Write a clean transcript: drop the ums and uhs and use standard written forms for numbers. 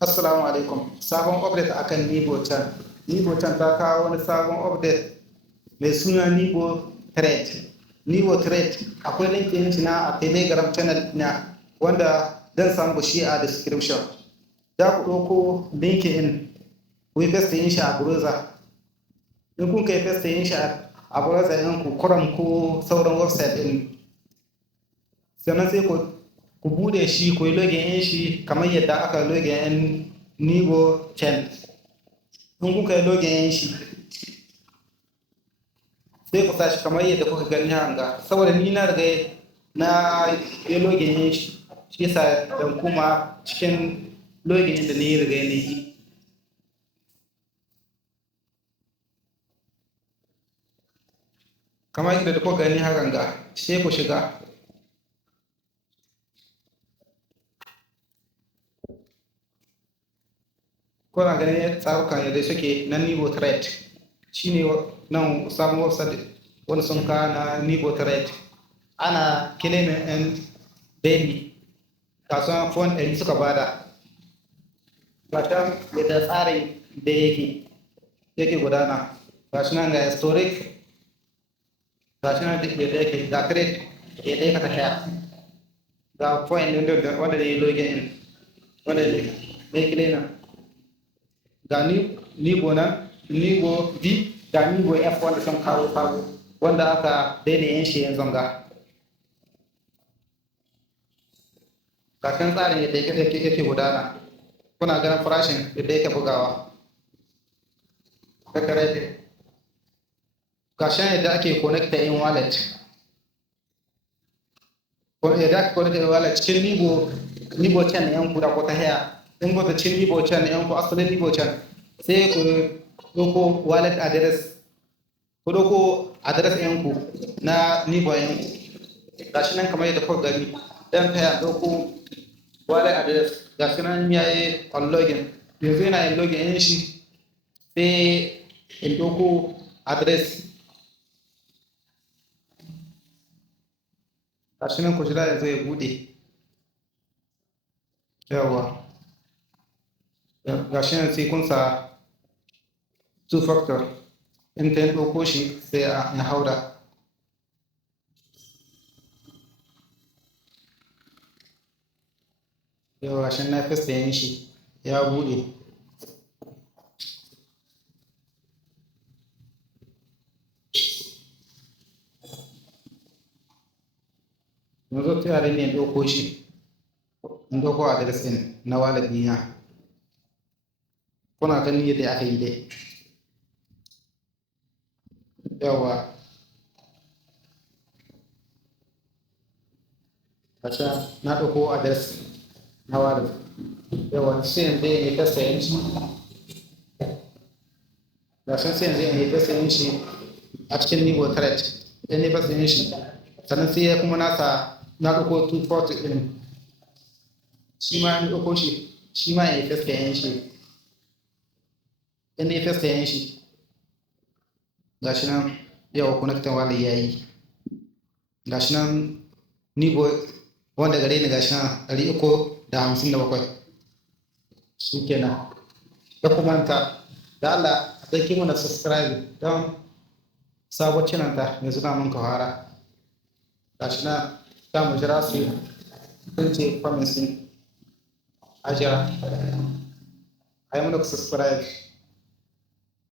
Assalamu alaikum. Sabon update akan Nibo Chan. Nibo Chan ta kawo wani sabon update mai suna Nibo Thread. Nibo Thread akwai link ɗin shi na a Telegram channel na wanda zan samu shi a description. Za ku ɗauko link in ku yi paste yin shi a browser. In kun kai paste yin shi a browser ɗin ku Chrome ko sauran website ɗin. Sannan sai ku bude shi ku yi login in shi kamar yadda aka login in Nibo Chan. In kuka yi login in shi sai ku sashi kamar yadda kuka gani hanga, saboda ni na riga na yi login in shi yasa dan kuma cikin login da ni riga ne yi. Kamar yadda kuka gani hanga sai ku shiga. Kuna ganin tsarukan yadda suke na Nibo Thread shine nan sabon website wani sun ka na Nibo Thread. Ana claiming and daily kasuwan phone ɗari suka bada. Fatan yadda tsarin da yake gudana. Gashi nan ga historic, gashi nan duk yadda yake ga trade yadda yake tafiya. Ga point wanda ne login in wanda ne claiming. Ga Nibo nan, Nibo V, ga Nibo F wanda sun kawo sabo wanda aka daina yin shi yanzu ga. Kashin tsarin yadda yake gudana. Kuna ganin farashin yadda yake bugawa. Kakare kashin yadda ake connect in wallet. Yadda ake connect in wallet cikin Nibo Chan yanku da kwata haya. In ku cin Nibo Chan yanku asalin Nibo Chan sai ku ɗauko wallet address. Ku ɗauko address yanku na Nibo yanku. Gashi nan kamar yadda kuka gani. Dan haya ɗauko wallet address. Gashi nan ya yi on login. Yanzu yana yin login in shi sai in ɗauko address. Gashi nan ku jira yanzu ya buɗe. Yawa. Gashi nan sai kun sa two factor. In ta yi ɗauko shi sai ya haura. Yawa gashi na festa yin shi ya buɗe. Yanzu ta yare ne ɗauko shi. In ɗauko adres ɗin na wallet ɗina. Kuna ganin yadda aka yi dai. Yawa. Gashi na ɗauko adres na wallet. Yawa sai yanzu ya festa yin shi. Gashi sai yanzu ya festa yin shi a cikin Nibo Thread. Ya festa yin shi. Sannan sai ya kuma na ɗauko 240 ɗin. Shi ma ya ɗauko shi. Shi ma ya festa yin shi. In ya festa yin shi. Gashi nan yawa connecting wallet ya yi. Gashi nan Nibo wanda gare ni gashi nan 357. Shi kenan. Ya kumanta da Allah a ɗauki mana subscribe don sabon channel ta yanzu na mun kawara. Gashi nan za mu jira su sun ce comments a jira. Ai mana subscribe.